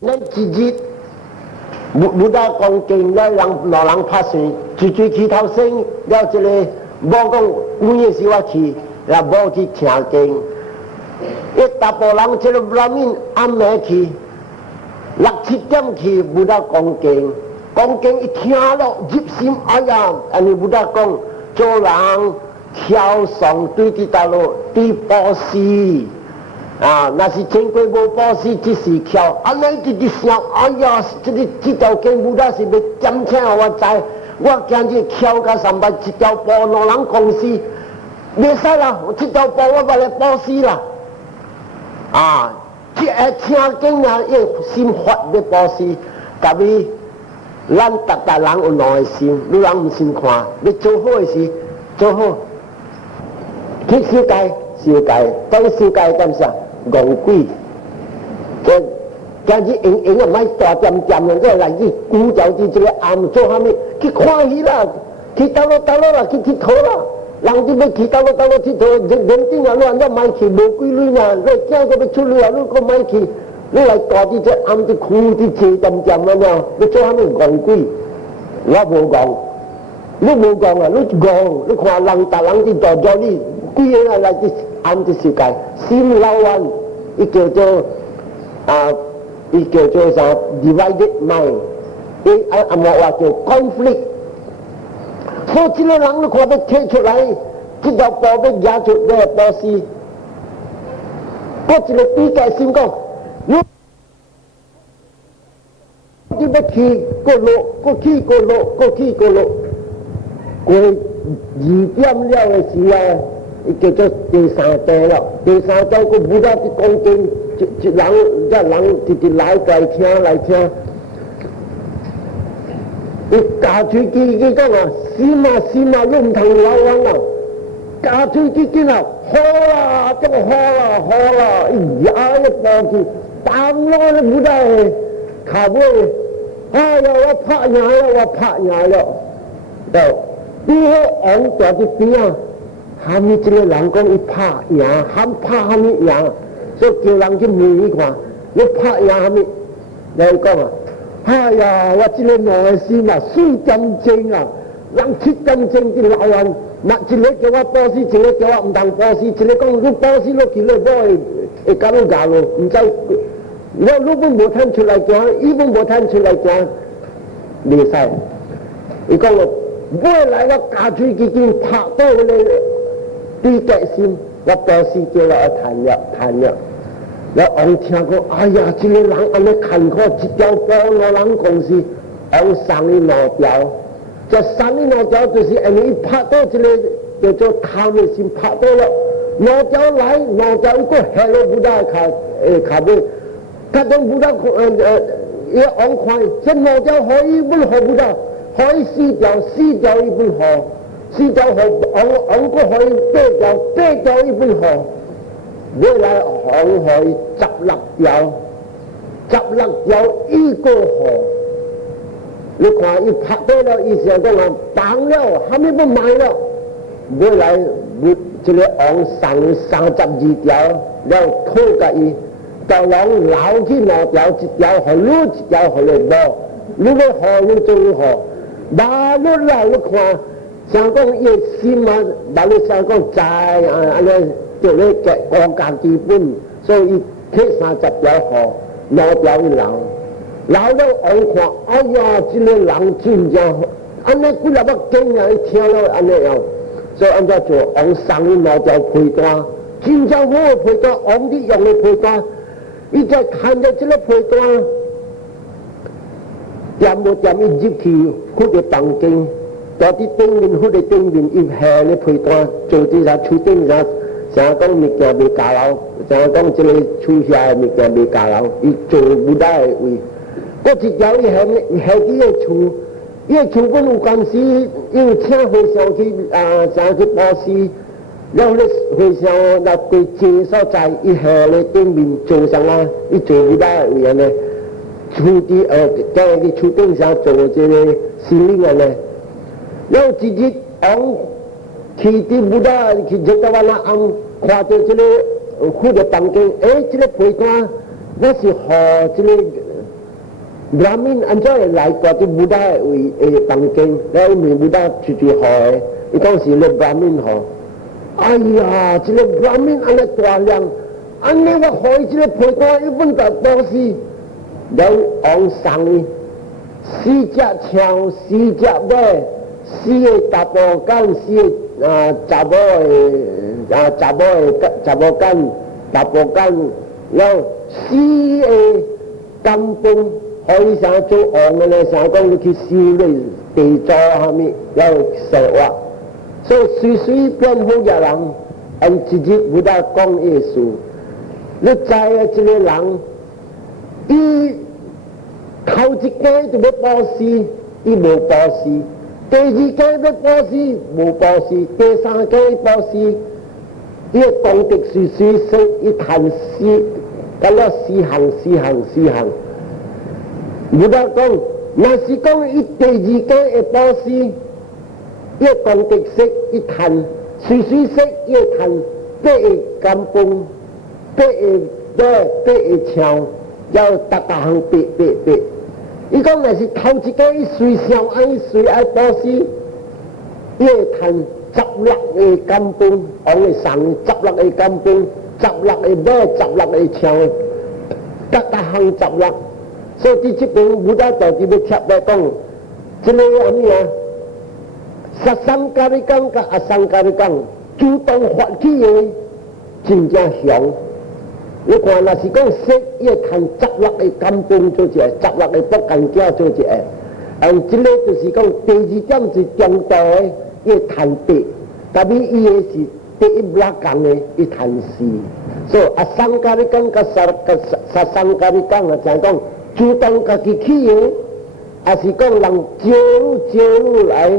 咱一日武大讲经了，老人拍算，追去头先了一个，无讲有嘢时我去，也无去听经。一大部人这个人民暗暝去，6、7点去武大讲经，讲经一听了入心，哎呀，安尼武大讲做人挑上对的道路对保施。啊，那是天贵无保施，即时翘，安尼直想，哎呀，这条经武大是要减轻我知，我今日翘到300一条步，老人公司，袂使啦，这条步我来保施啦。啊，这下听经啊，要心发要保施，特别咱大人有两个心，你人唔先看，你做好的事做好，去修改，当修改干啥？戆鬼，今日用啊，买大点的，再来去鼓噪伫这个暗做虾米？去看戏啦，去倒落啦，去佚佗啦。人哋要去倒落佚佗，人顶啊，你买去无几类啦，你惊个要出去啊，你个买去，你来大伫这暗伫苦伫坐点啊了，你做虾米戆鬼？我无讲，你无讲啊，你讲，你看人大人伫大叫你，几个人来伫暗伫世界，心老弯，伊叫做啥 divided mind， 伊我话叫 conflict。所以这个人你看要贴出来，这条步要压出来保施。我一个比较先讲，你要去过路，过去过路，过2点了的时啊，伊叫做第3代了。第3代佢武大啲講經，一人直來聽。伊加嘴機講啊，閃啊，你唔通老王啊！加嘴機見啊，好啦，真係好啦，一步去，當我武大嘅卡布，哎呀，我拍贏了，就邊個昂在啲邊啊？下面這個人講伊拍贏，下面贏，所以叫人去問伊看，你拍贏下面，你講啊？哎呀，我这个内心啊，水真正啊，人七真正的老人，一个叫我保施，一个叫我唔通保施，一个讲你保施落去了，我会搞到牙咯，唔知你本无摊出来讲，伊本无摊出来讲，袂使。伊讲我未来我家嘴已经拍到迄个对决心，我保施叫我谈了。我听过，哎呀，这个人安尼看过一条波，我人公司往上的路条，这上的路条就是安尼拍到这个叫做他们先拍到了，路条来，路条一个下落不大卡尾，他都不大也往快，这路条可以不好不大，可以4條一本好，4條好往过可以8條一本好。未来行去16條一個河，你看伊拍到了，意思係講啊，當了，還沒不買了。未來這個往上32條，然後拖架伊，就往老去2條，一條河路，一條河路無，你個河路最好，馬路啦，你看，想講伊心啊，但你想講在安尼。就咧嘅國家基本，所以佢30條河，2條一流，老了我看，哎呀，這個人真正，安尼幾粒乜經啊，伊聽了安尼樣，所以按照做往上的2條配單，真正好嘅配單，往啲用嘅配單，伊再看到這個配單，點冇點伊入去，佢嘅當經，到啲頂面，佢哋頂面伊下嘅配單，做啲啥出頂啥。想講物件袂加流，想講這個厝下物件袂加流，伊做武大嘅位。嗰一條伊下啲嘅厝，伊嘅厝本有關係，因為請會上去上去保施，然後咧會上嗱對正所在，伊下咧頂面做上啦，伊做武大嘅位咧，厝啲今日啲厝頂上做這個司令咧，然後直接往。去啲武大去日到晚啦，看到這個佢嘅當經，這個配單，我是學這個 Brahmin 安怎会来到啲武大嘅房间，然后问武大住好诶，伊讲是咧 Brahmin 吼。哎呀，这个 Brahmin 安尼大量，安尼我开这个陪官一本大报纸，然后往上4只枪，4只马，4个查甫囝，4个查某诶查某囝，查甫囝，然后4个金崩。可以想做王嘅咧，想讲你去修理地座下面，然后生活，所以随随便好嘅人，按自己唔得讲耶稣。你知啊，这个人，伊头一间就要报喜，伊无报喜；第二间要报喜，无报喜；第三间报喜，伊嘅功德随随说，伊谈死，咁样四行。唔得讲，若是讲伊第二间会报喜，伊功德色伊谈，随随说伊谈8个金崩，8个枪，要逐项8。伊讲若是头一间伊随上爱随爱报喜，伊会谈16个金崩，往会送16个金崩，16个马，16个枪，逐项16。所以伫这边武大道就要贴来讲，这个什么啊？杀生家己讲甲阿生家己讲，主动发起的真正凶。你看，若是讲说伊会趁16个金崩做一个，16个不干架做一个，这个就是讲第二点是中道的，伊会趁8，但是伊的是第一不拉讲的，伊趁4。所以阿生家己讲甲杀生家己讲啊，就係講。主动家己起的，也是讲人招入来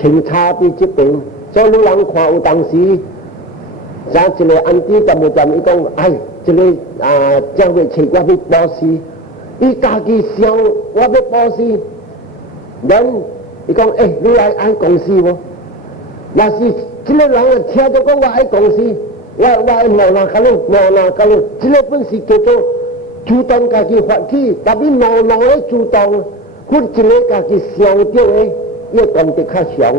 清查伫这边，所以人看有当时，像一个安迪站伊讲，哎，这个将会找我要报喜，伊家己想我要报喜，人伊讲，哎，你来爱公司无？若是这个人啊，听到讲我爱公司，我爱闹甲你，这个本是叫做。主动家己发起，但是闹的主动，或一个家己想到的，伊功德较强。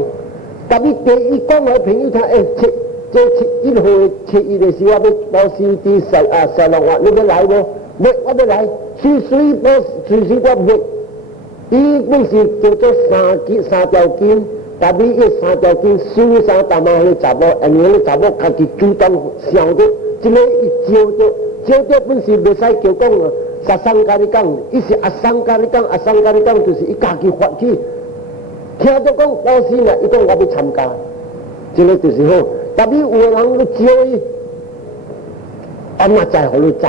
但是第一讲我朋友他7月7日的时候，我要报喜伫石龙湾，你要来无？我要来，随我没。伊本是叫做3条筋，但是伊3条筋输上大妈迄查某，因为查某家己主动想到，这个伊招到本是袂使叫讲啊，杀生家己讲，伊是阿生家己讲，就是伊家己发起，听到讲报喜啦，伊讲我要参加，这个就是好。但是有个人去招伊，我嘛知，互你知，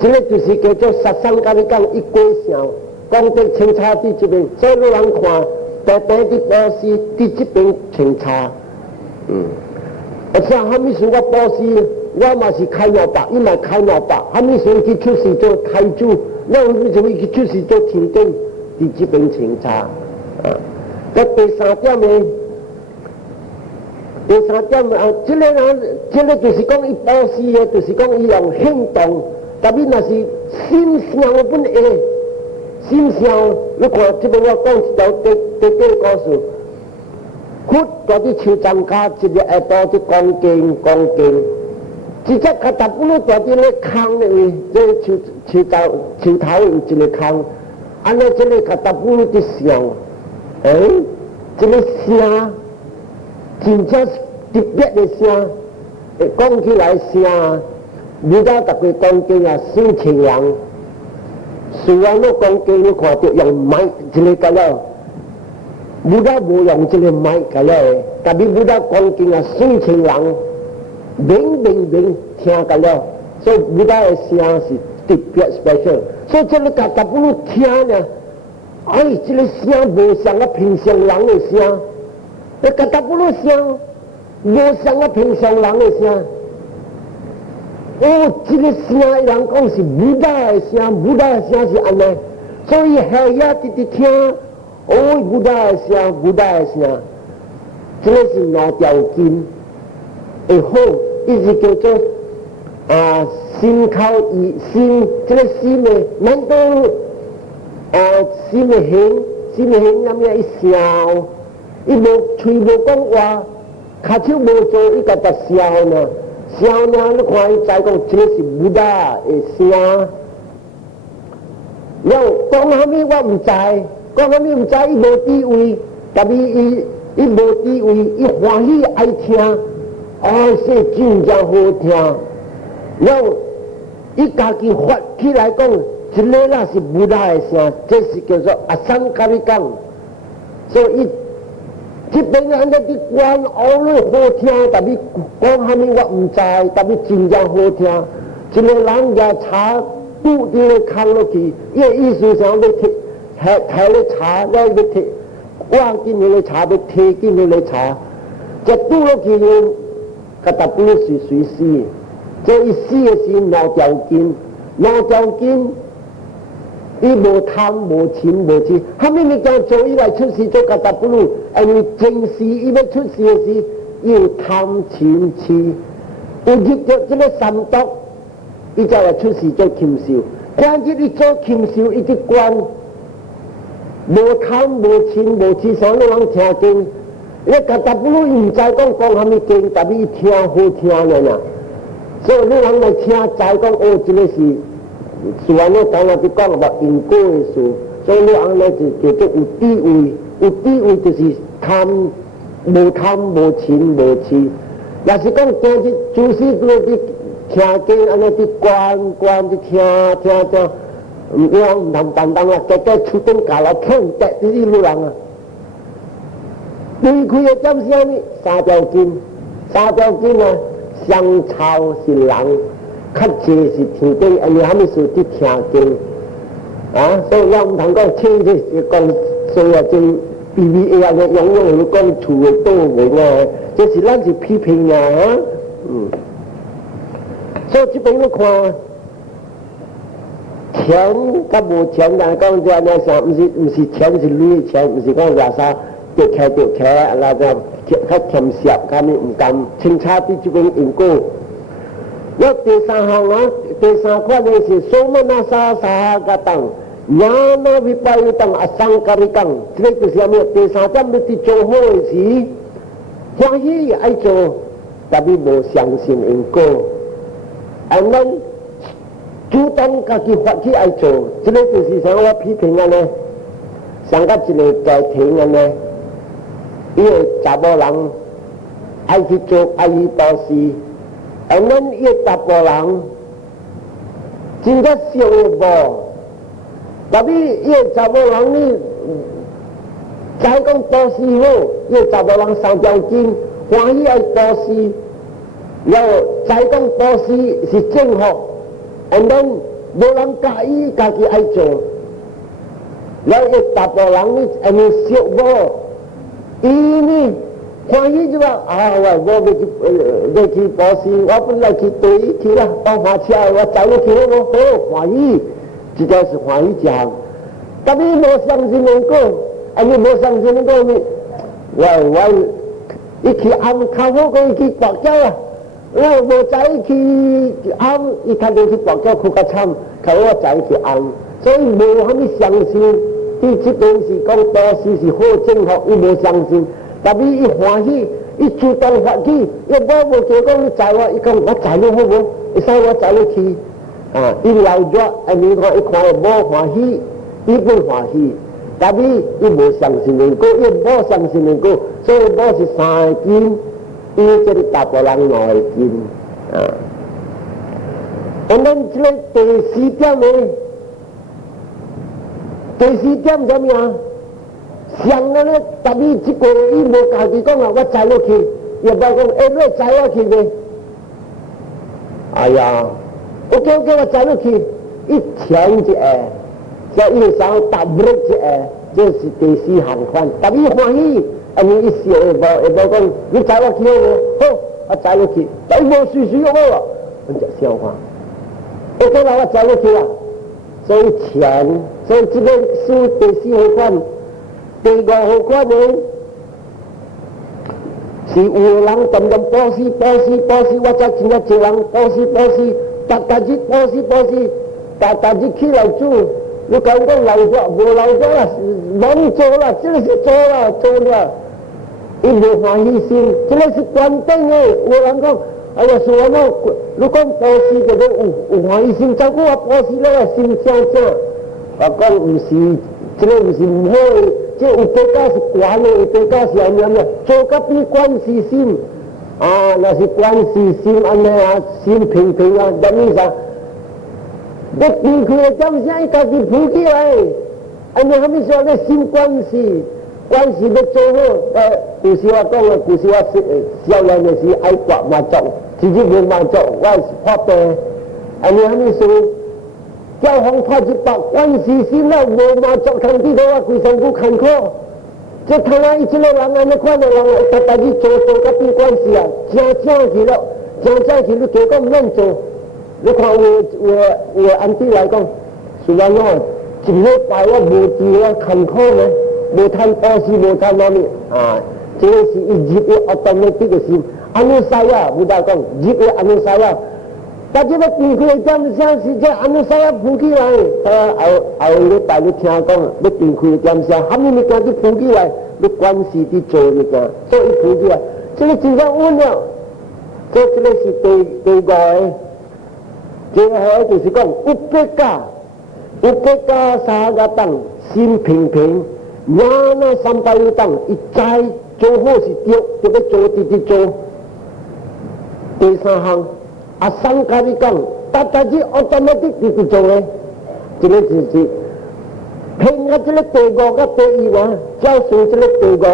这个就是叫做杀生家己讲，伊过声，功德清查伫这边，所以有人看，白伫报喜伫这边清查，而且哈密事我报喜。我嘛是开老白，伊嘛开老白，哈密时去出事做开主，我为什么去出事做天顶？伫这边清查，第三点呢？这个人，这个就是讲伊报喜的，就是讲伊用行动，但是若是心想本下，心想，你看这边我讲一条第几故事，ขุด嗰啲潮增加，一日下晡啲講經。只只佢大部分嗰啲咧坑咧，即潮頭有一個坑，安尼即個佢大部分啲聲，即個聲真正特別嘅聲，講起來聲，你家特別講經啊，性情人，雖然都講經你看到用麥即個㗎啦，你家冇用即個麥㗎啦，特別你家講經啊，性情人。明聽個了，所以武大的聲是特別 special， 所以這個大部分聽呢，這個聲無像個平常人的聲，大部分聲無像個平常人的聲，這個聲人講是武大的聲，武大的聲是安尼，所以下下直聽，武大的聲，這個是5條筋。會好，伊是叫做心口意心，這個心呢，難道心形那么一笑，伊无嘴无讲话，脚手无做，伊个在笑呢。笑呢，你看伊再讲，这是武大的声。然后讲啥物我唔知，讲啥物唔知，伊无地位，但是伊无地位，伊欢喜爱听，说真正好听。然后伊家己发起来讲，这个那是武大的声，这是叫做阿三甲你讲，所以伊。这边人的关学了好听，但是讲啥物我唔知，但是真正好听。一个人家茶固定的扛落去，伊个意思上要提了茶，要提挖进去的茶，要提进去的茶，这拄落去呢，甲大不是随死。这一死的是脑条筋，伊无贪无钱无钱，后面你讲做伊来出事做甲大不如，因为正事伊要出事的时，伊有贪钱痴，有遇到这个三毒，伊才来出事做禽兽。关键伊做禽兽，伊的关无贪无钱无痴，啥你人听经，你甲大不如伊唔知讲啥物经，但是伊听好听了呐。所以你人来听，知讲这个是。虽然我刚才就讲了因果的事，所以你安尼就叫做有地位，有地位就是无贪无钱无痴。若是讲今日主持在去听经，安尼去观去听，唔通单单啊，家出灯家来看得这一路人啊。离开的点是啥物？三条筋啊，香草是人。较济是天顶，因为他们是去听经所以我唔通讲听这讲，所以就BBA啊，用去讲厝的多文啊，这是咱是批评所以这边你看，钱甲无钱，但讲这安尼啥，唔是钱是钱的钱，唔是讲啥啥着开，那个较欠涉，他们唔甘清查伫这边因果。那第三项第三款呢是苏曼那沙个当，亚那维巴有当阿桑加里讲，这个就是啥物？第三点你做好的时，欢喜爱做，但是无相信因果，俺们主动家己发起爱做，这个就是啥？我批评呢，上个一个家庭呢，因为查某人爱去做爱去做事。咱伊查甫人真个少无，特别伊查甫人呢，再讲做事好，伊查甫人三条筋，欢喜爱做事，然后再讲做事是正确，咱无人介意家己爱做，然后伊查甫人呢，少无，伊呢。欢喜就话我要去做事，我本来去对去啦，当花车我走了去好欢喜，这就是欢喜一项。但是无相信能够，你无相信能够呢？我一去暗较好过去国家啊，我无在去暗，伊看到去国家去较惨，看我在去暗，所以无啥物相信。第这件事讲做事是好正确，伊无相信。但是伊欢喜，伊主动发起，我无叫讲你载我，伊讲我载你好无？会使我载你去伊老弱，你看伊看无欢喜，伊不欢喜，但是伊无相信能够，伊无相信能够，所以无是三个筋，伊这个大部人两个筋咱这个第四点呢，怎么样？上个咧，特别这个伊无家己讲我载落去，也无讲你载我去呢。哎呀，我载落去，一抢一下，所以伊想打不一下，这是第四项款。特别欢喜，你一笑也无讲你载我去好，我载落去，但无水好无，我就笑话。我载落去啊，所以抢，所以这个是第四项款。第五项款呢，是有人渐渐保持，我才真正多人保持，大日起来煮，你讲老早无老早啦，忙做啦，这个是做啦，做了，伊无欢喜心，这个是关键的。有人讲，哎呀，说我你讲保持这个有欢喜心，照顾我保持那个心正正。我讲不是，这个不是唔好的，这有国家是管的，有国家是安尼的，做甲比关系心。啊，那是关系心安尼啊，心平平啊，什么意思啊？你离开了点声，伊家己浮起来，安尼还没说那心关系要做好。古时我讲的，古时我少年的是爱刮麻将，自己玩麻将，我是发病，安尼还没说。交红拍一百，关系心了，无麻将通知到我规身躯坎坷。这看来伊这个人安尼看到人，他家己做甲变关系啊，正去了，正去你结果唔能做。你看我安迪来讲，虽然我一礼拜我无住我坎坷呢，无贪保时，无贪哪里啊？这个是伊入的automatic的心，安尼西啊，不大讲入的安尼西啊。但这个地区点声是这安尼西啊浮起来，后礼拜你听讲，要地区点声，还没你家己浮起来，你关系伫做就行，所以浮起来，这个真正稳了。这个是第五个。最后就是讲有国家三个党心平平，那300个党一再做好是对，就要做直做。第三项三家你讲，大家是automatic直做的，这个就是拼啊！这个第五个第一嘛，照算这个第五较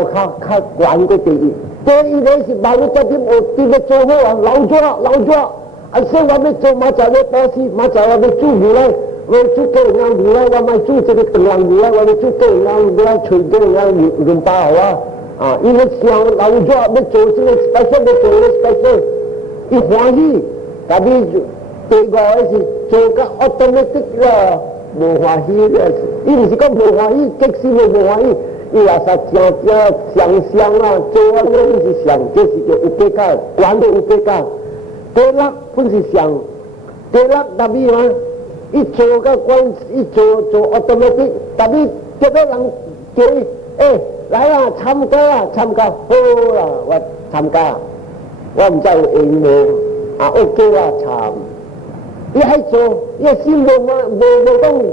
悬过第一。第一个是万物这点我要做好啊，老早。所以我要做马仔要保持，马仔我要煮牛来，我要煮狗羊牛来，我咪煮这个豚羊牛来，我要煮狗羊牛来，吹狗羊牛巴好啊！因为想老早要做这个 special， 要做这个 special， 伊欢喜，但是第五个是做个 automatic 啦，无欢喜个，伊不是讲无欢喜，即使无欢喜，伊也是想啊，做啊，伊是想，这是叫有结果，玩到有结果。第六本是上，第六特别嘛，一做个关，一做automatic，特别这个人叫伊，来啊，参加，好啦，我参加，我唔知有赢无，OK 啊，参，伊爱做，伊心无讲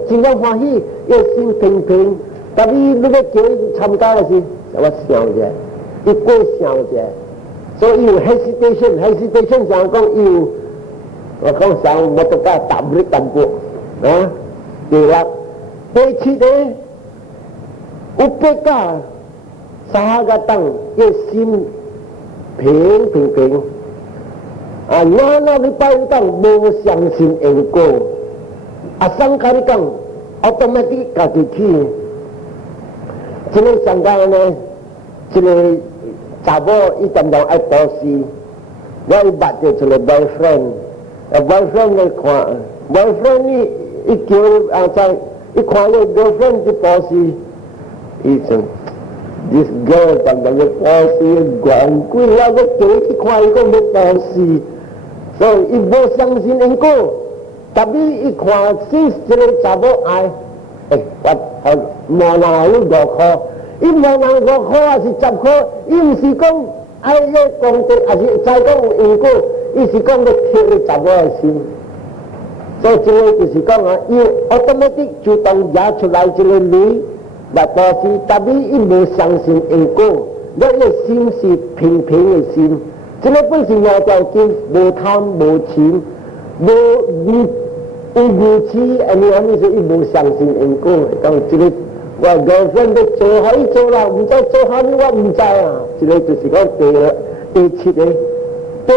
真正欢喜，伊心平平，特别你要叫伊参加的是，我想者，伊过想者。所以有 hesitation 上讲有，我讲上我都甲打不哩淡薄啊。第六，第七呢，有国家三个党要心平啊，那礼拜五党无相信因果，三开你讲 automatic 家己去，这个上讲呢，这个。查某伊常常爱保持，我伊捌着一个 boyfriend 你看 boyfriend 伊叫在伊看个 girlfriend 去保持，伊说 this girl 常常要保持，光鬼啊！我叫伊去看伊讲要保持，所以伊无相信因果，特别伊看新一个查某爱，我莫拿有5块。伊无人5块也是10块，伊唔是讲爱个功德，也是再讲有因果，伊是讲要贴你查某的心。所以这个就是讲伊automatic主动拿出来这个女来保持，特别伊无相信因果，咱个心是平平的心。这个本是无条件，无贪无钱，无痴，安尼说伊无相信因果，讲这个。我girlfriend要做好伊做啦，唔知做好你我唔知啊。这个就是讲第七个，第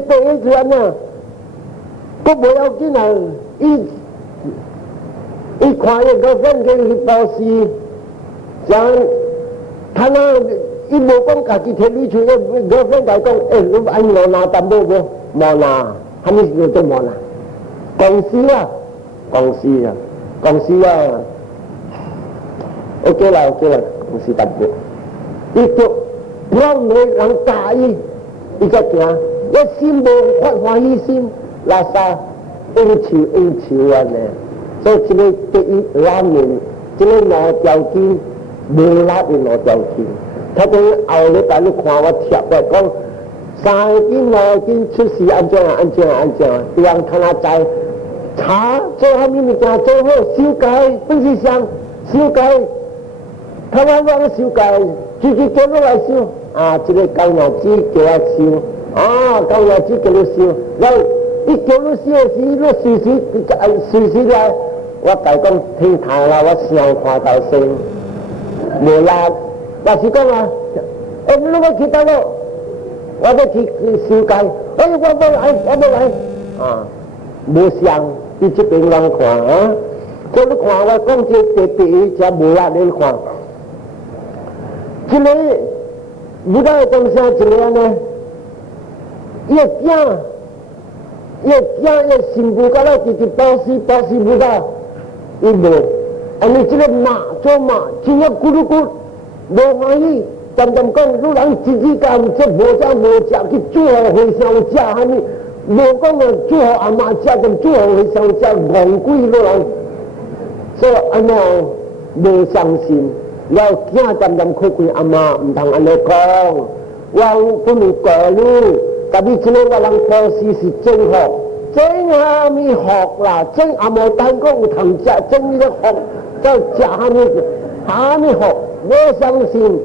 八个是安那，佫无要紧啊。伊看伊 girlfriend 给伊保持，像他那伊无讲家己摕你出个 girlfriend 来讲，你按无拿淡薄无？无拿，还没叫做无拿。公司啊。OK 啦，公司淡薄。伊就让你人介意，伊才行。我心无发欢喜心，拉萨应酬安尼。所以这个第一拉面，这个老条件无拉的老条件，他等后礼拜你看我贴来讲，3斤5斤出事安怎对人看下在查做下面物件做好修改，不是想修改，台湾人修改，自己叫落来修啊，这个高牙子叫我修啊，高牙子叫你修，然后一叫你修时，你随时来。我大讲听台啦，我想看到先，无啦，若是讲啊，你要去倒咯，我要去修改，我要来，啊，无想你这边人看啊，叫你看我讲这第一只无啦，你看，这个不到东西这个呢，越辛苦，到了直保死不到。伊无，你这个马做马，真要咕噜咕，无欢喜。渐讲，女人自己家这无食去煮好回上食，哈咪无讲啊煮好阿妈食，跟煮好回上食，戆鬼女人。所以安尼无相信，要囝渐看开阿妈，唔通安尼讲。我不能教你，但你这个我人保持是真好。真下面学啦，真阿毛蛋糕有通食，真你个学，再食下面学，我相信，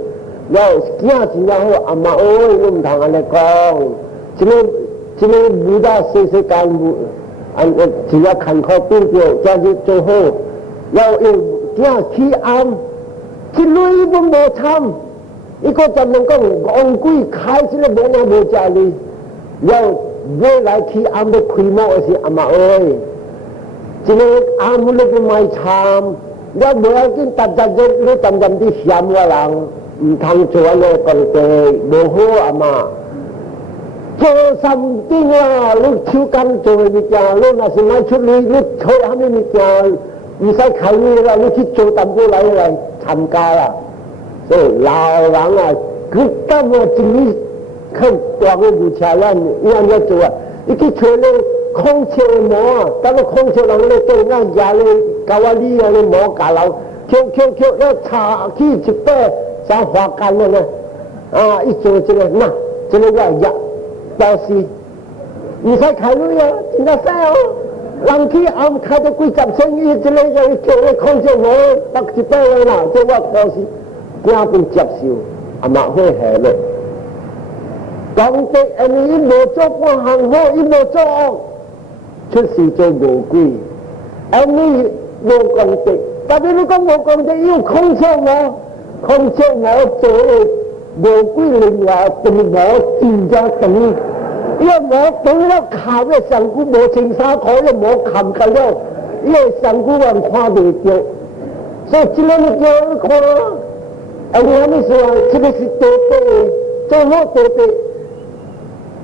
要囝真正好，阿妈你唔通安尼讲，这个舞蹈世间只要看靠对标，这就做好，要用囝起暗，一类都无参，一个就能讲戇鬼开始了无人无食哩，要。未来去暗要开幕是阿妈这个暗你不买参，你无要紧，你渐啲嫌我人，唔通做安尼讲地，无好阿妈。做3点啊，你手工做嘅物件，你若是买出嚟，你做虾米物件，唔使开你啦，你去做淡薄来参加啦。所以老人啊，佢今日真係。看大个武车人一样要做啊！你去找那空车模啊，当个空车人咧做那家咧搞啊哩啊咧模架楼，跳要插起一摆像花干了呢啊！一做这个那这个要表示，唔使开路啊，真个使哦！人去暗开到几十千亿，这个要叫那空车模搭一摆了啦，这我表示官兵接受，阿妈会下落。讲的你无做半行好，伊无做恶，出事做无鬼。你无讲的，但是你讲无讲的，有空车我做无鬼灵话，对我真正等于，因为我等了靠了上古无青沙土，又无冚开了，因为上古人看不到，所以今天你叫你看，你还没说，这个是对的，做好对的。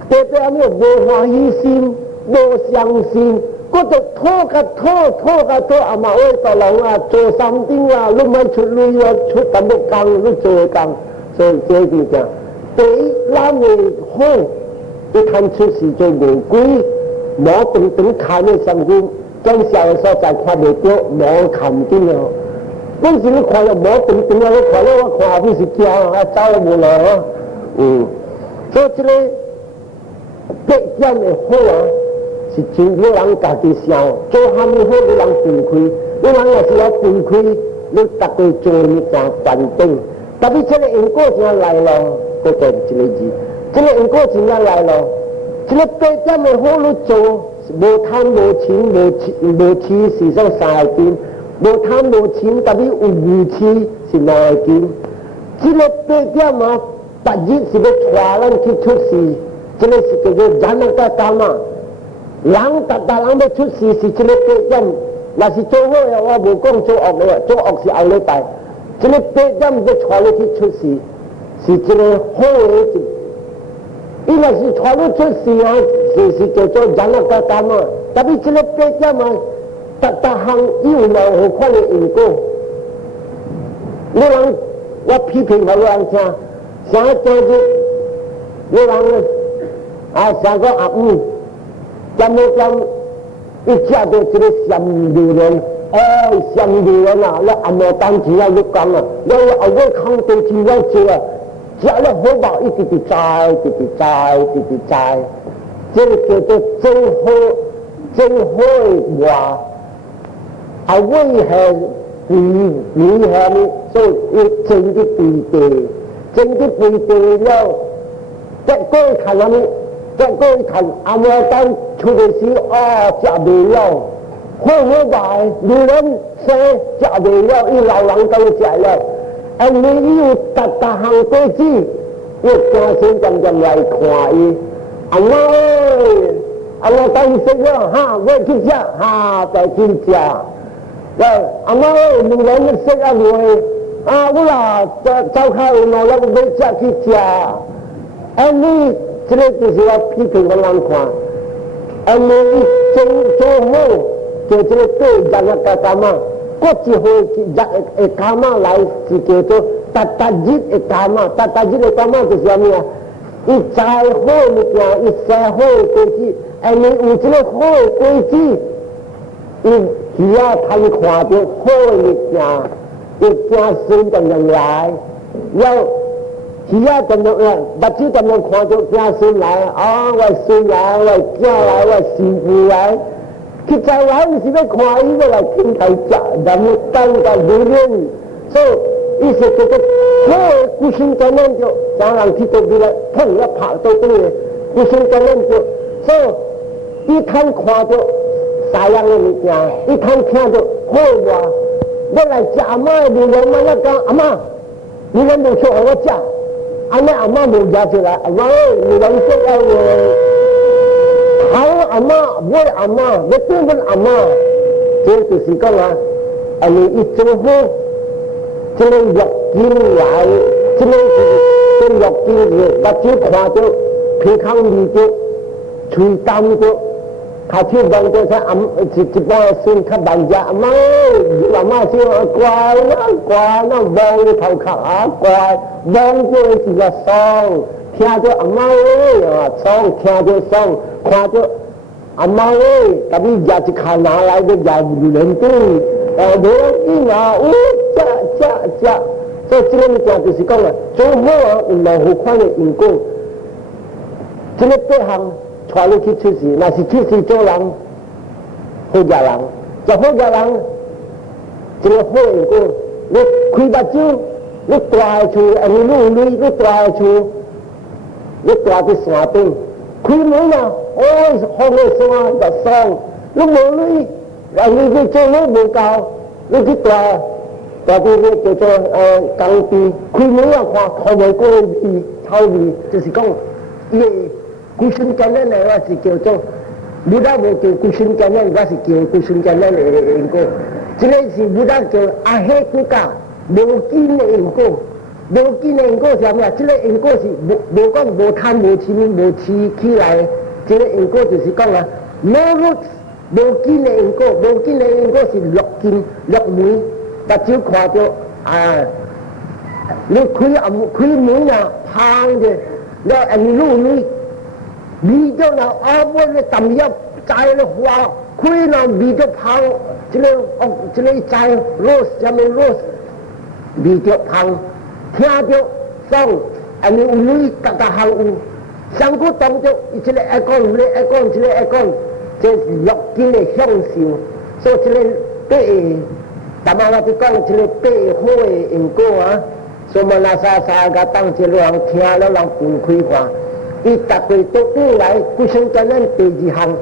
对对，阿冇无欢喜心，无相信，嗰就拖阿妈为大人啊，做3点啊，你咪出力啊，出咁多工，你做工，所以这就讲，第一，咱嘅好，一看出事做无鬼，冇等看嘅上古，更小嘅所在看未到，冇看见啊。嗰時你看了冇等啊，你看了我看不是驚啊，走冇來啊，所以這個。得奖的好啊，是真有人家己想，做虾米好，有人分开，有人也是要分开，你大家做一件反正，特别这个因果真来了，嗰個一个字，这个因果真来了，这个得奖的好你做，无贪无钱无痴是上3件，无贪无钱，特别有无痴是2件，这个得奖嘛，白日是要带人去出事。这个是叫做人个干嘛？人要出事是这个责任，那是做好呀，我无讲做恶的，做恶是后礼拜。这个责任要带你去出事，是这个好的。伊若是带你出事啊，是叫做人个干嘛？特别这个责任啊，各项有任何款的因果，你人我批评给你人听，啥叫做你人呢？想讲一只到这个上流人，上帝人啊，那阿摩当时啊，你讲啊，我后尾看到真了做啊，食了好饱，一直栽，这个叫做真好的话，后尾係你下面，所以要真的背地了，再過看下面，再過看阿摩當出的時食未了。好吧，女人生食未了，伊老人都食了，你要行過子，要驚先咁來看伊。阿媽ơi，阿媽當食了哈，我去食哈，再去食。喂，阿媽ơi，女人要食啊會啊，我啦走開有腦了，我食去食。你這個就是要批評個人看，你做好。就這個對人嘅幹嘛，嗰時候日幹嘛來是叫做特日嘅幹嘛，特日嘅幹嘛就是咩啊？一再好物件，一生好規矩，你有這個好規矩，伊啊通看到好物件，要驚孫咁樣來，要伊啊咁樣來，目睭咁樣看到驚孫來，我孫來，我囝來，我媳婦來。佢就話唔是要看伊個來天台食，人要當個女人，所以意思叫做好孤身咁樣做，讓人去到邊來碰一拍到嗰個孤身咁樣做，所以伊通看到啥樣嘅物件，伊通聽到好話，我來食阿媽女人嘛，我講阿媽，女人冇錯我食，阿媽冇食出來，阿媽女人食我。好阿媽，我阿媽，我對本阿媽，這就是講啊，你一做好，這個藥金來，這個是藥金嘅，目睭看到，鼻腔味到，嘴淡到，下手望到才一般孫較慢食，阿媽說乖啦，望你頭殼啊乖，望到是個爽。聽到阿媽爽，聽到爽，看到阿媽咁你日一卡拿來的日女人對，無要緊啊，食，所以這個物件就是講啊，做好啊有兩好款的因果，這個八項帶你去出世，那是出世做人，好家人，做好家人，這個好因果，你開目睭，你大厝，你努力，你大厝。你大啲山頂，開門啊！放個山就爽。你冇你做乜冇教？你去大啲叫做耕地，開門啊！看外國地草地，就是講，孤身艱難嚟，我是叫做，唔得冇叫孤身艱難，我是叫孤身艱難嚟因果。這個是唔得叫阿黑國家無見嘅因果。無見嘅因果是咩啊？這個因果是無講無貪無錢無持起來，這個因果就是講啊，冇路無見嘅因果，無見嘅因果是落見落門，目睭看到你開門啊，胖嘅，你努力，味道嗱我你抌入栽了花，開嗱味道胖，這個栽羅什麼羅味道胖。聽到爽，你有女大行有，上古當中，這個愛講，這是樂見的享受，所以這個對，但係我哋講這個對好的因果啊，所以我那啥個當這個人聽了人分開話，伊逐個都對來，孤身艱難第二項，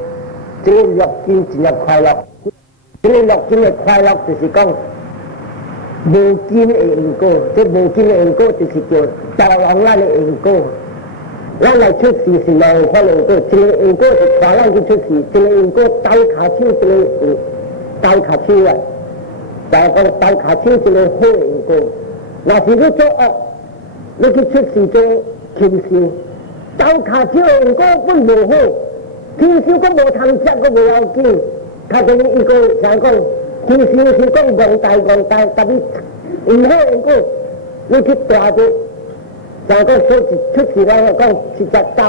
這個樂見真係快樂，這個樂見的快樂就是講。無見嘅因果，即無見嘅因果就是叫導往咱嘅因果。咱來出世是兩款因果，一個因果是帶咱去出世，一個因果倒卡手，一個倒卡手啊。就係講倒卡手一個好嘅因果。若是你做惡，你去出世做禽獸，倒卡手嘅因果本無好，禽獸都無通食，都無要緊。佢哋呢個想講。其實是講廣大，特別唔好因果，你去大啲，就講出事來講是隻狗，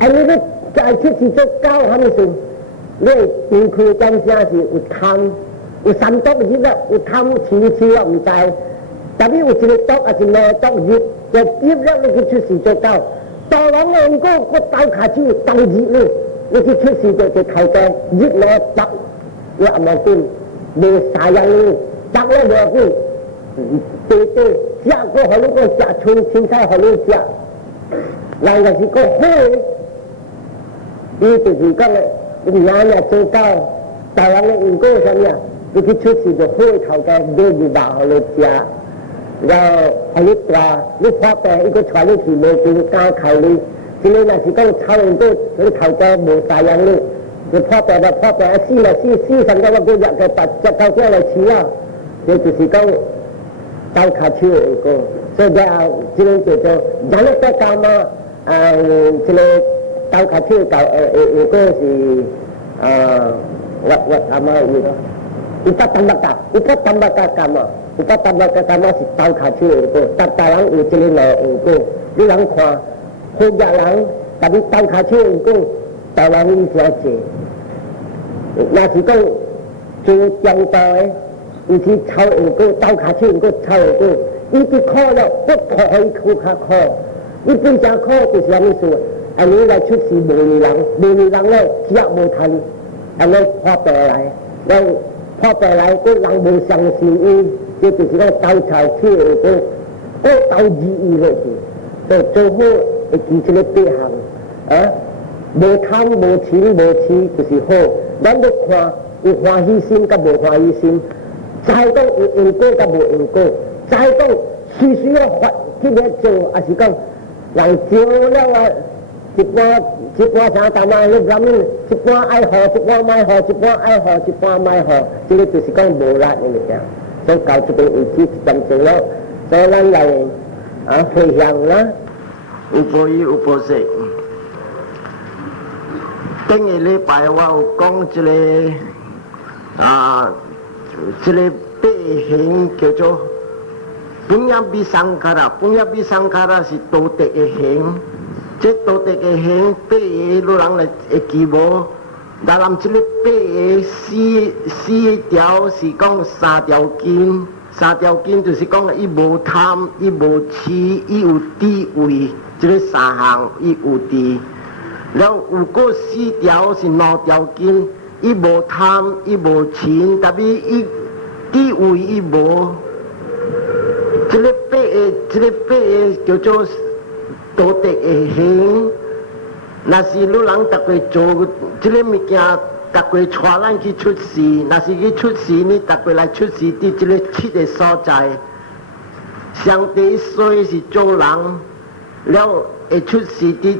你再出事做狗，係咪先？你边区干啥是有贪，有三毒日啊，有贪痴啊，唔知。但係有一個毒啊，是兩毒日，就接咗你去出事就到。到人兩個個刀卡住刀日咧，你去出事就頭嘅日兩毒，你阿媽講你啥樣咧？毒咧就係對對，食個可能個食青菜可能食，人就係個好。呢就是講咧，你眼又做到，到人嘅兩個什麼？你去出事就開頭嘅你唔話可能食。然後係你話你發病，一個傳你條路叫交求你，至你那時講炒人都你頭嘅冇晒人咧，你發病就發病，死神嘅個日嘅白隻夠驚嚟似啦，你就是講交卡出嚟個，所以就只能叫做人一得教嘛，即係交卡出教個是我阿媽嘢咯，你不等不得教嘛。kita tambah ke kamar si tahu kacu itu, tak tahu itu lino itu, di lang kua, hujat lang, tapi tahu kacu itu, tahu lang ini saja. Nasi kau cuci yang tahu, itu tahu itu, tahu kacu itu tahu itu kau lah, tak kau itu kau, itu pun jangan kau tu siapa ni suat, ini lah cuci buli lang lah siap bukan, ini apa lagi, dan apa lagi tu lang bukan sini. 這就是講鬥柴出嚟個鬥意義嚟嘅，就最好係記住你必行啊！無貪無錢無痴就是好，咱要看有歡喜心甲無歡喜心，再講有因果甲無因果，再講需要發去嚟做，還是講人少了啊！一半啥大媽你諗呢？一半愛好，一半賣好，一半愛好，一半賣好，這個就是講無力嘅嚟嘅。所以搞這個危機真正咯，所以咱來回向啦，有報依有報息。頂個禮拜我有講這個八行叫做本業比桑卡拉，本業比桑卡拉是道德嘅行，這道德嘅行八個人來會記無。但係這個八個四條是講三條經就是講伊無貪，伊無痴，伊有智慧，這個三項伊有智。然後有個四條是兩條經，伊無貪，伊無錢，但係伊智慧伊無。這個八個叫做道德嘅行。那是老人逐個做這個物件，逐個帶咱去出事。那是去出事呢，逐個來出事佇這個7個所在。上帝說是做人，了會出事佇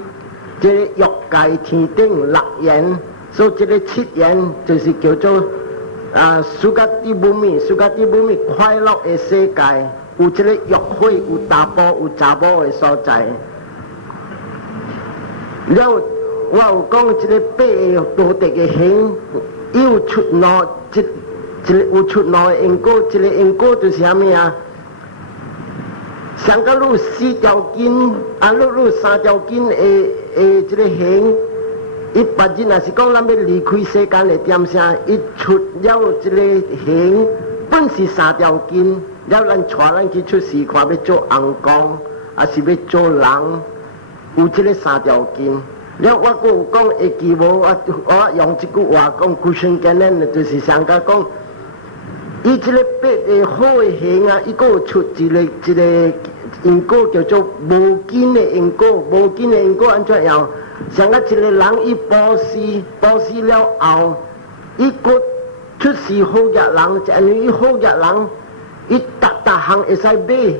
這個欲界天頂6緣，所以這個7緣就是叫做蘇格蒂布米快樂的世界，有這個約會，有查甫有查某的所在。了，我有講這個八個道德嘅行，有出路，有出路嘅因果，這個因果就是啥物啊？上個路4條經，路3條經嘅這個行，伊別人若是講咱要離開世間嘅點聲，伊出了這個行，本是3條經，了咱帶咱去出世，看要做紅光，還是要做人。有這個3條經，了我還有講會記無？我用這句話講，古聖經呢，就是上甲講，伊這個八個好的行啊，伊個有出一個因果叫做無根的因果，無根的因果安怎樣？上甲一個人伊布施了後，伊個出世好嘅人，就因為伊好嘅人，伊逐項會使買。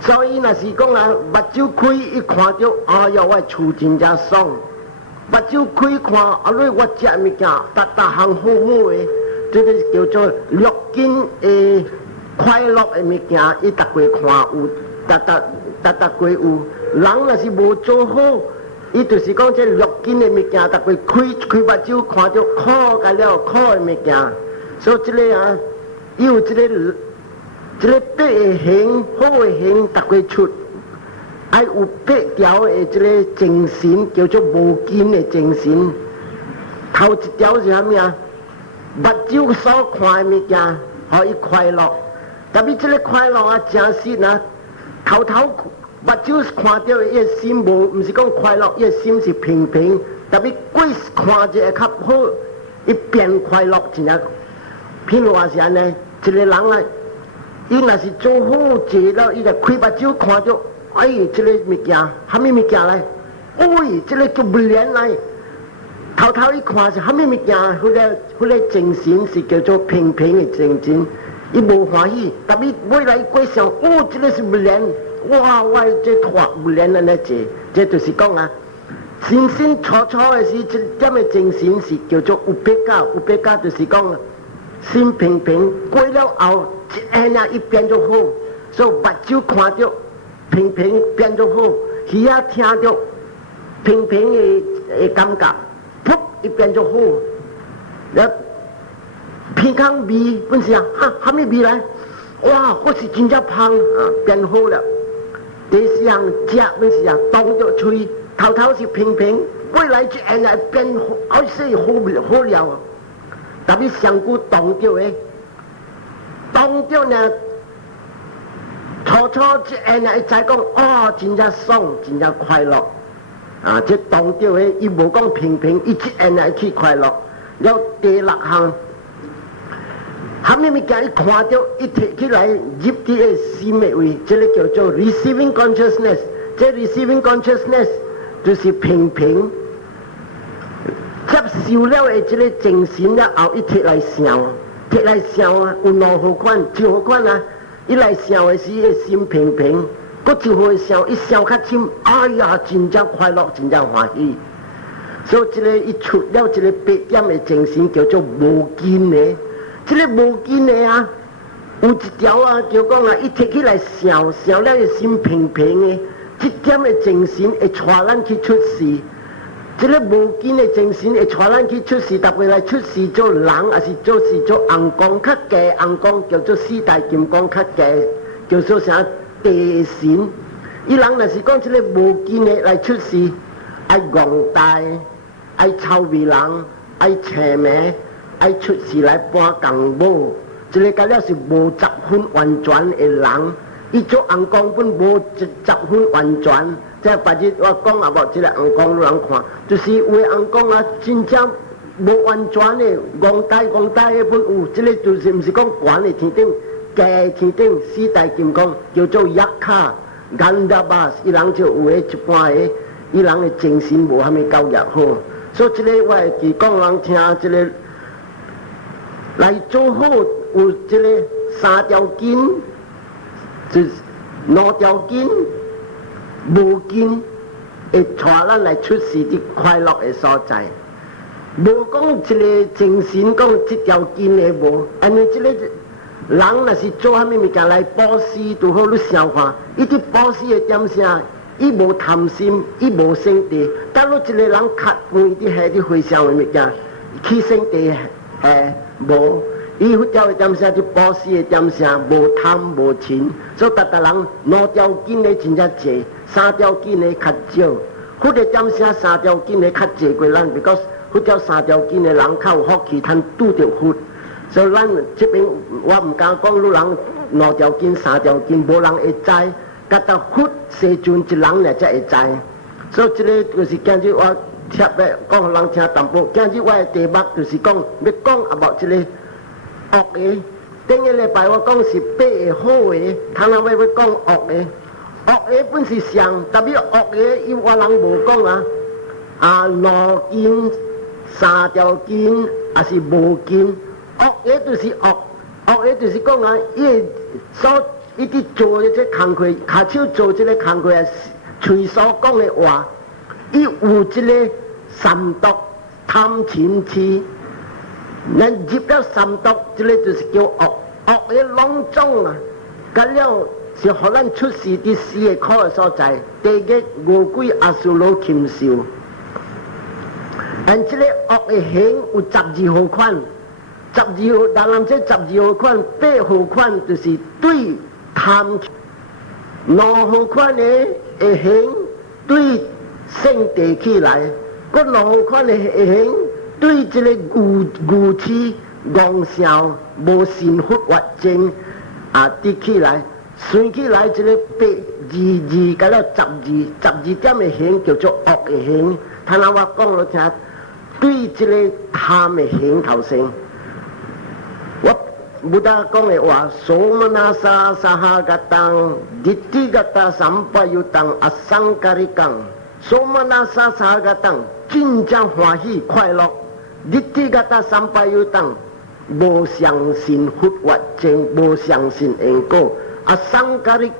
所以若是講啊，目睭開一看到，哎呀，我厝真正爽。目睭開看，我食物件，逐項好的，這個叫做六根的快樂的物件，伊逐個看有，逐個有。人若是無做好，伊就是講這六根的物件，逐個開目睭看到苦甲了苦的物件，所以這個啊，有這個。這個八個行，好的行，逐個出，愛有8條的這個精神，叫做無根的精神。头一条是啥物啊？目睭所看的物件，互伊快乐。但是这个快乐啊，真实啊，头目睭看到伊的心无，毋是讲快乐，伊的心是平平。但是过看者会较好，伊变快乐真正。譬如话是安尼，一个人啊，伊若是做好事了，伊就开目睭看到，哎，这个物件，啥物物件咧？哎，这个叫不良来。头一看是啥物物件？迄个精神是叫做平平的精神，伊无欢喜。但是未来过想，哦，这个是不良，哇，我这拖不良安尼坐，这就是讲啊。心初的是这点的精神是叫做有别家，有别家就是讲心平平，过了后一下呢，伊变就好，所以目睭看到平平变就好，耳仔听到平平的感觉，噗一变就好。然后鼻孔味本是啊，啥物味来？哇，我是真正香啊，变好了。第四样食本是啊，动着喙。头是平平，未来一下呢变好势好了。特别上古动着的，动着呢，初一下呢会知讲，哦，真正爽，真正快乐。啊，这动着的，伊无讲平平，伊一下呢会去快乐。了第六项，啥物物件伊看到，伊摕起来入伫个心的位，这个叫做 receiving consciousness。这 receiving consciousness。就是平平接受了的这个精神了后，伊摕来想啊，有两好款，一好款啊，伊来想的是伊心平平，佫一好想，伊想较深，哎呀，真正快乐，真正欢喜。所以这个伊出了这个8点的精神叫做无尽的，这个无尽的啊，有一条啊，就讲啊，伊摕起来想了伊心平平的。这点的精神会带咱去出世，这个无尽的精神会带咱去出世，特别来出世做人，还是做事做红光较低，红光叫做四大金刚较低，叫做啥地神。伊人若是讲这个无尽的来出世，爱憨大，爱臭味人，爱邪名，爱出世来搬工务，这个甲了是无10分完全的人。伊做红光本无10分完全，即白日我讲也无即个红光让人看，就是有的红光啊，真正无完全的，憨大的本有，即个就是毋是讲悬的天顶，低的天顶四大金刚叫做亚卡、甘达巴，伊人就有的一半的，伊人的精神无虾米教育好，所以即个我会记讲人听，即个来做好有即个3条筋。就是2条筋、无筋，会带咱来出世的快乐的所在。无讲一个精神，讲这条筋的无，安尼这个人若是做啥物物件来布施，拄好你想看，伊伫布施的点啥？伊无贪心，伊无生地。假如一个人较远伫下伫回想的物件，去生地无。伊迄条的点啥？就布施的点啥？无贪无嗔，所以逐人2条筋的真正济，3条筋的较少。迄个点啥？3条筋的较济过咱 ，because 迄条3条筋的人较有福气，通拄着佛。所以咱这边我唔敢讲，你人2条筋、3条筋，无人会知。甲到佛世尊一人咧才会知。所以这个就是今日我贴咧讲互人听淡薄。今日我的题目就是讲要讲啊无这个。恶的，顶个礼拜我讲是8个好的，通常要讲恶的，恶的本是上，特别恶的，伊我人无讲啊2筋、3条筋，还是无筋，恶的就是恶，恶的就是讲啊，伊伫做的这工课，骹手做这个工课啊，嘴所讲的话，伊有这个三毒、贪、嗔、痴。咱入了三毒，这个就是叫恶，恶的拢总啊，甲了是互咱出世伫4个苦的所在。第一，五鬼阿修罗禽兽，这个恶的形有12号款，12号，当然这12号款，8号款就是对贪，2号款的形对圣地起来，嗰2号款的形。对这个牛气昂笑无幸福活症跌起来，算起来这个822加了12点的形叫做恶的形。他那我讲了听，对这个贪的形头先，我不大讲的话，所摩那萨萨哈嘎当，迪提嘎达三巴尤当阿桑嘎里讲，所摩那萨萨哈嘎当，真正欢喜快乐，迪提嘎达三巴尤当。无相信佛法正，无相信因果。阿桑加里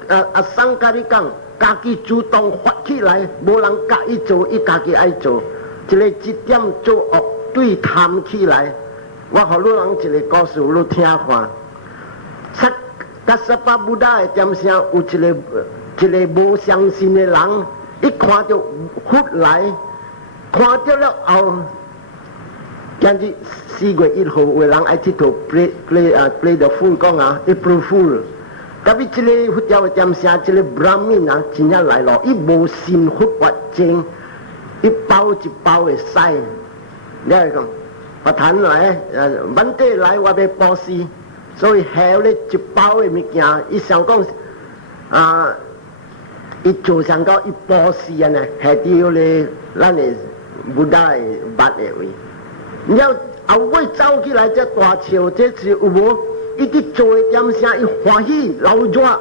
讲，家己主动发起来，无人甲伊做，伊家己爱做。一点做恶对贪起来，我互你人一个故事，你听看。甲十八布达的点声，有一个无相信的人，一看到佛来，看到了后。今日4月1號，有人愛佚佗 play the fool 講April Fool。特別這個佛教的點聲，這個 Brahmin 真正來咯，伊無信佛法正，伊包一包的屎。你係講，我談來問題來我要報施，所以還有咧一包的物件，伊想講伊做上到伊報施啊呢，係掉咧咱的布達的物的位。然後後尾走起來，這大笑，這是有無？伊啲做嘅點聲，伊歡喜流熱。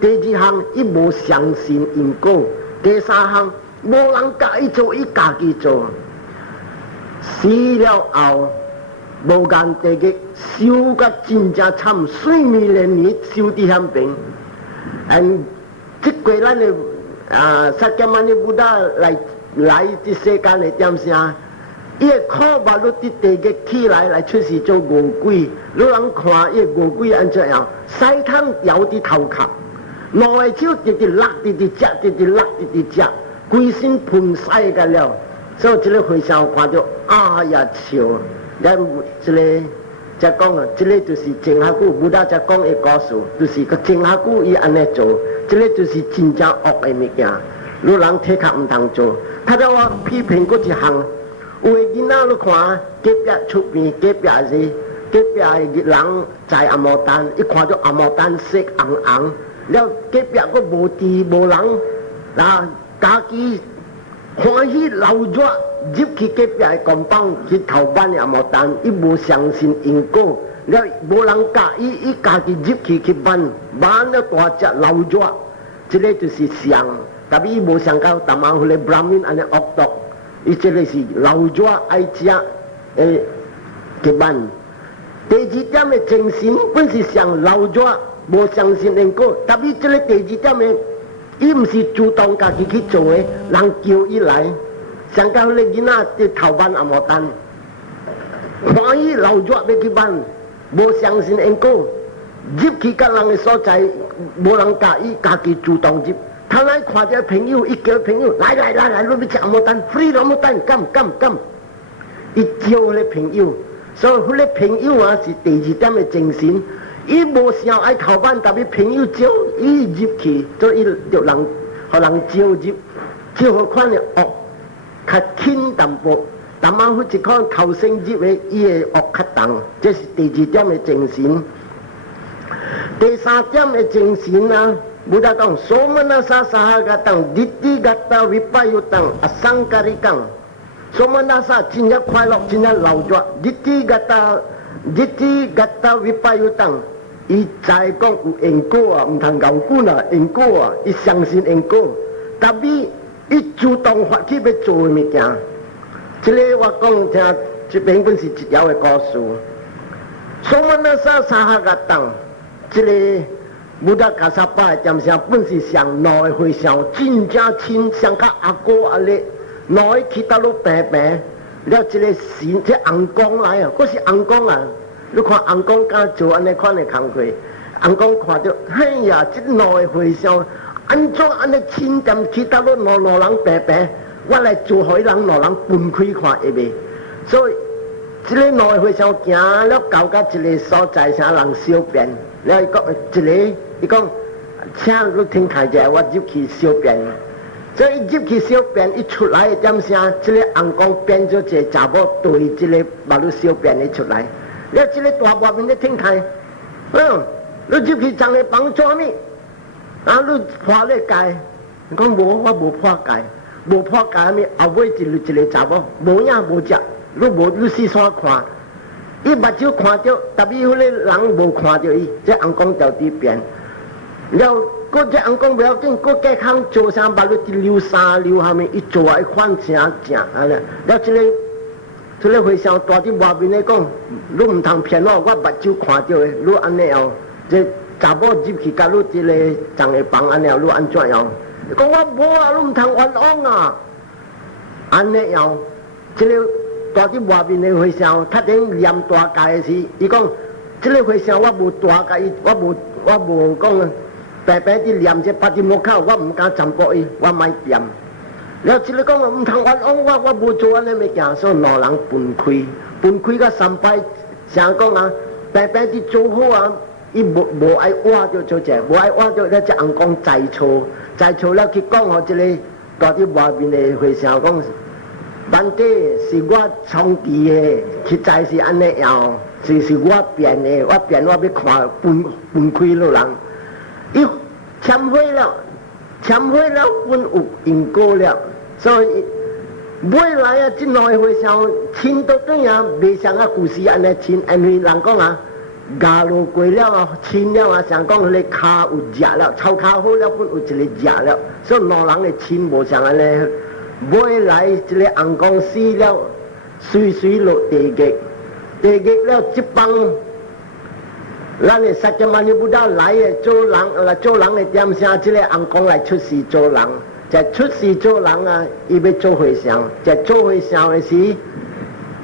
第2項，伊無相信因果；第3項，無人教伊做，伊家己做。死了後，無間地嘅燒甲真正慘，睡眠連年燒啲響病。即個咱嘅薩迦曼尼布達來啲世間嘅點聲。伊個靠把落啲地嘅起來出事做餓鬼，你人看伊個餓鬼安怎樣？西湯有啲頭殼，兩個手直直勒直直隻，直直勒直直隻，規身噴西㗎了。所以這個會上看到呀笑，咱這個才講啊，這個就是淨下古布達才講嘅故事，就是個淨下古伊安尼做，這個就是真正惡嘅物件，你人體殼唔通做。他叫我批評嗰一項。有的囡仔你看，隔壁出邊隔壁的人在阿摩丹，一看到阿摩丹色紅紅，了隔壁個無地無人，家己歡喜流熱入去隔壁的公房去頭班的阿摩丹，伊無相信因果，了無人教伊家己入去辦了大隻流熱，這個就是相，但係伊無相到大馬去嚟 Brahmin 安尼惡毒。伊這個是流熱愛食誒嘅班。第2點嘅精神本是上流熱，無相信因果。特別這個第2點嘅，伊唔是主動家己去做嘅，人叫伊來。上到你囡仔啲頭班阿摩丹，歡喜流熱要去辦，無相信因果，入去甲人嘅所在，無人教伊家己主動入。他來看到朋友，一叫朋友來，你要吃阿摩丹 ，free 阿摩丹，咁，伊叫佢哋朋友，所以佢哋朋友是第2點嘅精神。伊無想愛頭班，特別朋友招伊入去，所以伊就人，互人招入，招好款嘅惡，較輕淡薄，但係佢一看頭先入嘅，伊嘅惡較重，這是第2點嘅精神。第3點嘅精神Buddha kang somanasa sahagatang diti gata vipayutang asangkarikang somanasa 真正快樂真正流熱 diti gata vipayutang 伊在講有因果啊，唔通牛官啊，因果啊，伊相信因果，特別伊主動發起要做嘅物件。這個我講聽，這邊本是一條嘅故事。somanasa sahagatang 這個布達卡薩巴的點聲本是上內會上真正親，上甲阿哥阿叻，內去到路白白，了這個神這紅光來啊，嗰是紅光啊！你看紅光敢做安尼款的工課，紅光看到，哎呀，這內會上安怎安尼親點去到路路人白白，我來做海人路人分開看會袂？所以這個內會上行了到一個所在，啥人小便，了伊講一個。伊講，請你聽台者，我入去小便，所以入去小便一出来的点声，这个红光变做一个查某对这个马路小便的出来。了这个大外面的听台，你入去装个房做咩？啊，你破咧界？你讲无，我无破界，无破界咩？后尾一个查某，无影无只，你四散看，伊目睭看到，但伊迄个人无看到伊，这红光掉伫边。了，嗰只红光不要紧，嗰家康做啥把你流沙流下面，伊做啊，伊反正正啊了。了这个回想大伫外面咧讲，你唔通骗我，我目睭看到的，你安尼后，这查某入去甲你这个装个房安尼后，你安怎样？你讲我无啊，你唔通冤枉啊！安尼后，这个大伫外面的回想，他顶念大戒的时，伊讲这个回想我无大戒，我无讲。白白地念这八字木口，我唔敢占卜伊，我买念。了，一个讲唔通冤枉我无做安尼物件，所以老人分开个3摆，想讲啊，白白地做好啊，伊无爱挖着做者，无爱挖着了，只红光在错了去讲互这个大伫外面的会想讲，万底是我创治的，实在是安尼样，是我变的，我变我要看分开了人。伊签会了，本有因果了，所以未来啊，真来会想亲到对啊，未像啊故事安尼亲，因为人讲啊，牙路过了啊，亲了啊，想讲迄个骹有热了，草骹好了，本有一个热了，所以老人的亲无像安尼，未来一个红光死了，随落地狱了这帮。咱的释迦牟尼佛来的做人的点声，这个红光来出世做人，在出世做人啊，伊要做和尚，在做和尚的时，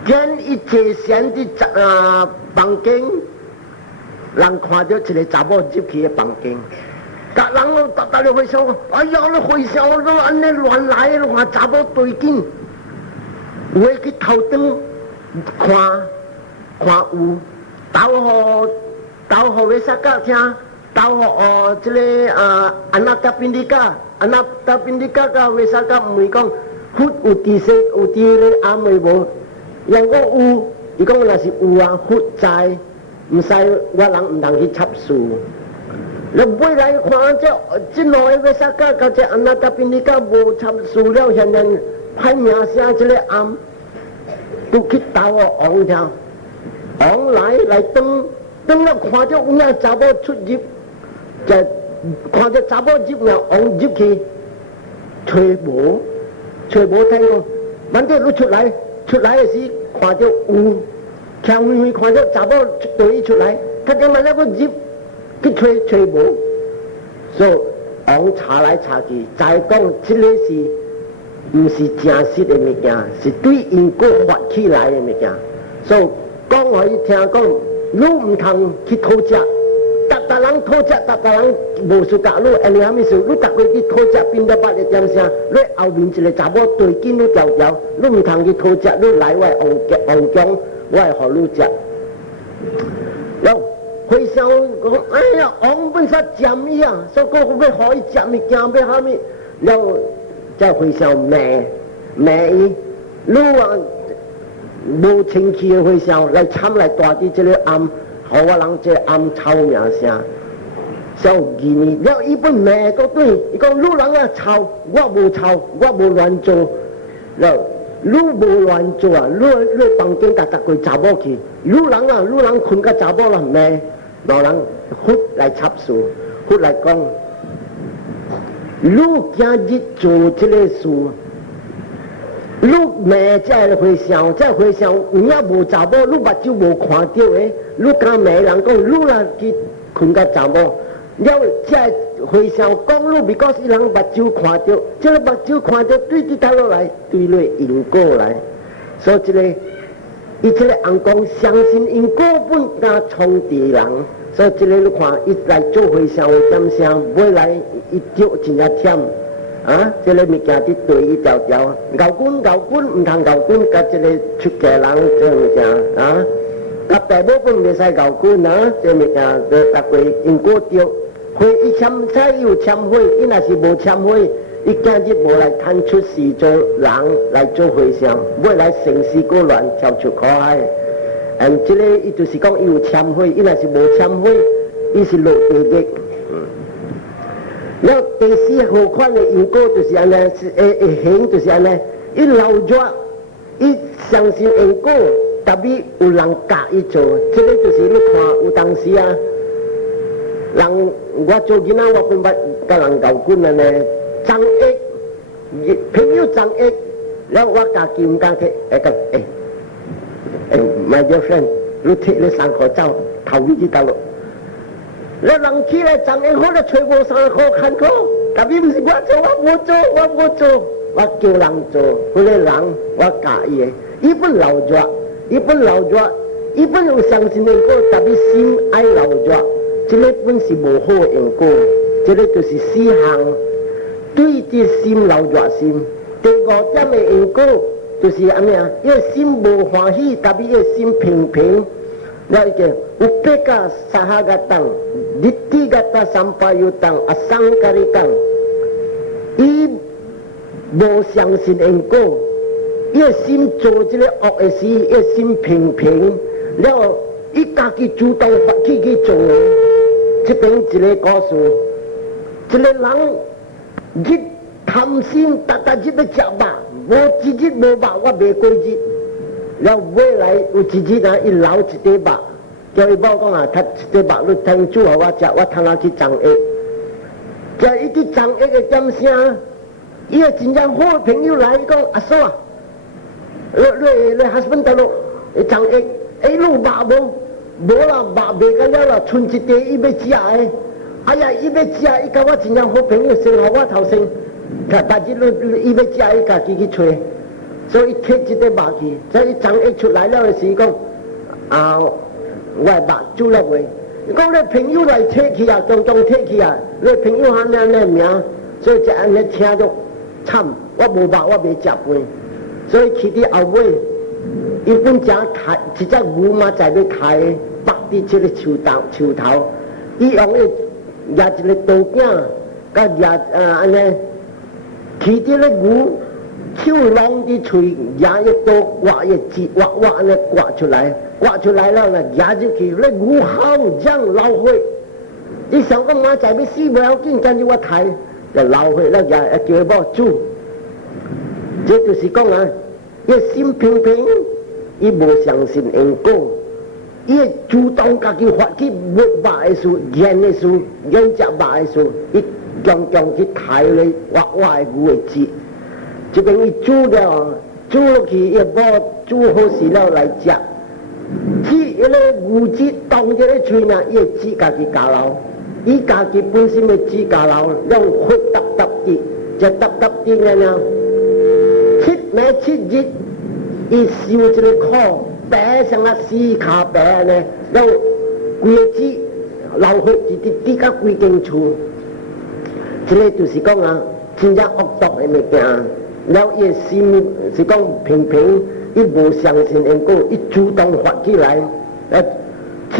见一切仙的房间，人看到一个查某入去的房间，甲人大家会想，哎呀，你和尚都安尼乱来，你看查某对紧，有的去头灯看有导互维萨加听，导互这个安那达宾迪加甲维萨加问讲，佛有知识有伫咧暗的无？人讲有，伊讲若是有啊，佛在，唔使我人唔通去插树。你未来看这两个维萨加甲这安那达宾迪加无插树了，现在歹名声这个暗，都去导王听，王来等了看到有那查某出入，就看到查某入了，往入去，找无听讲，万一你出来的时，看到有，看看到查某对伊出来，他今晚那个入去找无，所以往查来查去，再讲这个是，不是真实的物件，是对因果发起来的物件，所以讲互伊听讲。你唔通去偷食，逐人偷食，逐人无事教你，安尼虾米事？你逐个去偷食，变得八个点声，你后面一个查某对紧你条条，你唔通去偷食，你来我王江，我会互你食。了，回想讲，哎呀，王本身占伊啊，所以讲要互伊食物件，要虾米？了，再回想骂伊，你话。无清气的回想来参来大啲这个暗，好我人这个暗吵名声，小疑呢。了伊本骂个对，伊讲你人啊吵，我无吵，我无乱做。了你无乱做啊，你房间搭个查某去，你人困个查某啦骂，老人佛来插树，佛来讲，你今日做这个事。你骂这回想，有影无查某，你目睭无看到的，你敢骂人讲，你啦去困个查某，了这回想讲你，because伊人目睭看到，这个目睭看到对滴倒落来，对落因果来，所以伊这个红光相信因果本加创治人，所以这个你看，伊来做回想的点声，未来伊丢真正忝。啊！这个物件伫对伊条条，牛滚唔通牛滚，甲这个出家人这物件啊，甲大部分袂使牛滚啊，这物件就逐个因果着，会伊签彩有签会，伊若是无签会，伊今日无来探出事做人来做回想，要来城市过乱跳出可爱。这个伊就是讲伊有签会，伊若是无签会，伊是落地狱。了第四号款的因果就是安尼，会行就是安尼，伊老热，伊相信因果，特别有人教伊做，这个就是你看有当时啊，人我做囡仔我分捌甲人教管安尼，张益朋友张益，了我家己唔敢去，讲my dear friend， 你摕你3块走，头尾去倒落。你人起来张益好，你吹我3块看过，特别唔是我做，我冇做，我叫人做，嗰个人我教伊的，伊本老热，伊本有相信因果，特别心爱老热，这个本是无好因果，这个就是4项。对的心老热心，第5点的因果就是安尼啊，伊个心无欢喜，特别伊个心平，了伊个有别个3个当，日底个当3有当，3个哩当，伊无相信因果，伊个心做这个恶的事，伊个心平，了伊家己主动发起去做的，这边一个故事，一个人。日贪心，日日要食肉，无一日无肉，我袂过日。了未来有一日啊，伊留一块肉，叫伊某讲啊，他一块肉你汤煮互我食，我通去张益。叫伊去张益的点声，伊个真正好朋友来，伊讲阿嫂啊，你 husband 倒落，张益，你肉无啦，肉袂个了啦，剩一块伊要食的。哎呀，伊要食，伊甲我真正好朋友，先互我头先，但是伊要食，伊家己去找，所以伊摕一块肉去，所以张益出来了的时讲，我的肉煮了未？伊讲你朋友来摕去啊，常摕去啊，你朋友喊安尼名，所以就安尼听着惨，我无肉我袂食饭，所以去伫后尾，伊本正开一只牛嘛在要开，绑伫这个树头，伊用伊。拿一个刀柄，甲拿安尼，起伫咧牛，手拢伫喙，拿一刀挖一枝，挖安尼刮出来了呢，拿入去，咧牛好让老血。你想讲马仔要死不要紧，但是我睇就老血了，也叫伊某煮。这就是讲啊，伊心平，伊无相信因果。伊主动家己发起肉的事、盐的事、盐食肉的事，伊强去抬咧我的牛的节，这边伊煮落去，伊无煮好时了来食，节迄个牛节当一个嘴呢，伊节家己加老，伊家己本身的节加老，让血搭滴，就搭滴了，7日，伊受这个苦。白像啊4卡白呢，然后规个子流血滴到规间厝，这个就是讲啊，真正恶毒的物件。然后伊心是讲平，伊无相信因果，伊主动发起来。7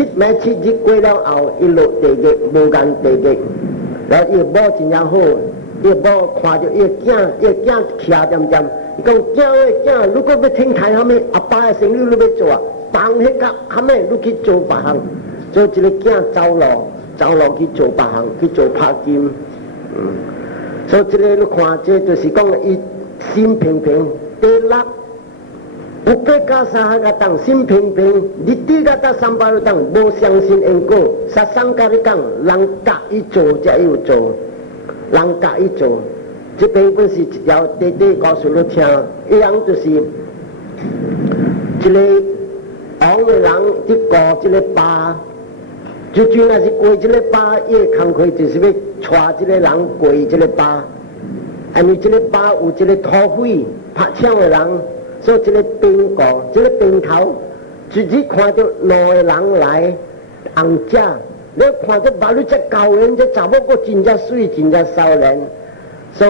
日过了后，伊落地狱，无间地狱。然后伊某真正好，伊某看到伊囝徛点。伊讲囝，如果要听台下面阿爸的生意你要做啊，放迄个下面你去做别项，所以一个囝走路去做别项，去做拍金，所以这个你看，这就是讲伊心平。第6有8加3个当心平，日底个当300个当无相信因果，13个讲人教伊做才有做，人教伊做。这边本是一条短告诉你听，一样就是一个黄的人去过这个疤，就那是过这个疤，伊的工课就是要带这个人过这个疤，因为这个疤有这个土匪拍枪的人，所以这个边角，这个边头，自己看到两个人来红遮，你看到把你这高人这查某个真正水，真正少年。所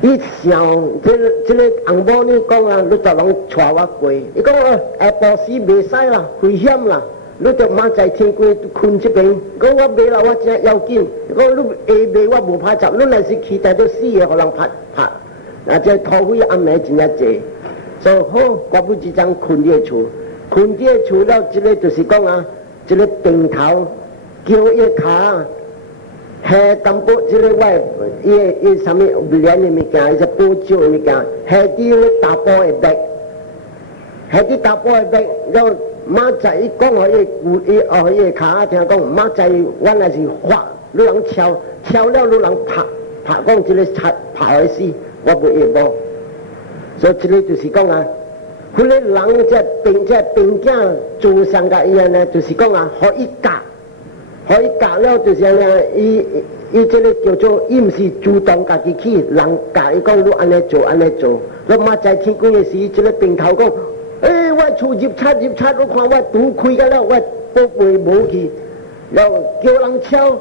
以，伊想这个红某你讲啊，你就拢带我过。伊讲下晡时袂使啦，危险啦。你着马在天光困这边，我袂啦，我真要紧。我你下暝我无怕走，你若是期待到死嘅，互人拍，啊，这土匪暗暝真正济，所以好，我不只张困伫厝，困伫厝了，这个就是讲啊，这个顶头叫一卡。下淡薄即个伊啥物不良的物件，伊只保酒的物件，下啲咧大包的白，下啲大包的白，然后马仔伊讲互伊卡听讲，马仔原来是发，你人敲了你人拍讲即个拍的死，我不会无，所以即个就是讲啊，迄个人这兵将做上个伊安呢，就是讲啊，互伊教。可以教了就是呢，伊这个叫做，伊唔是主动家己去，人教伊讲，你安尼做，安尼做。我马在天光的时，这个顶头讲，我厝入插，我看我拄开个了，我宝贝无去，然后叫人敲，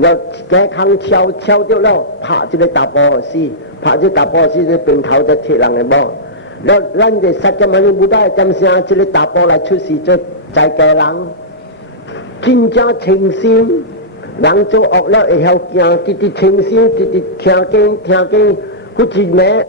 然后一空敲掉了，拍这个大波死，拍这大波死，这顶头就铁人的毛。然后咱就实际嘛，你不带点声，这个大波来出事，就在家人。真正清心，人做恶了会晓惊，直直清心，直直听经，好一暝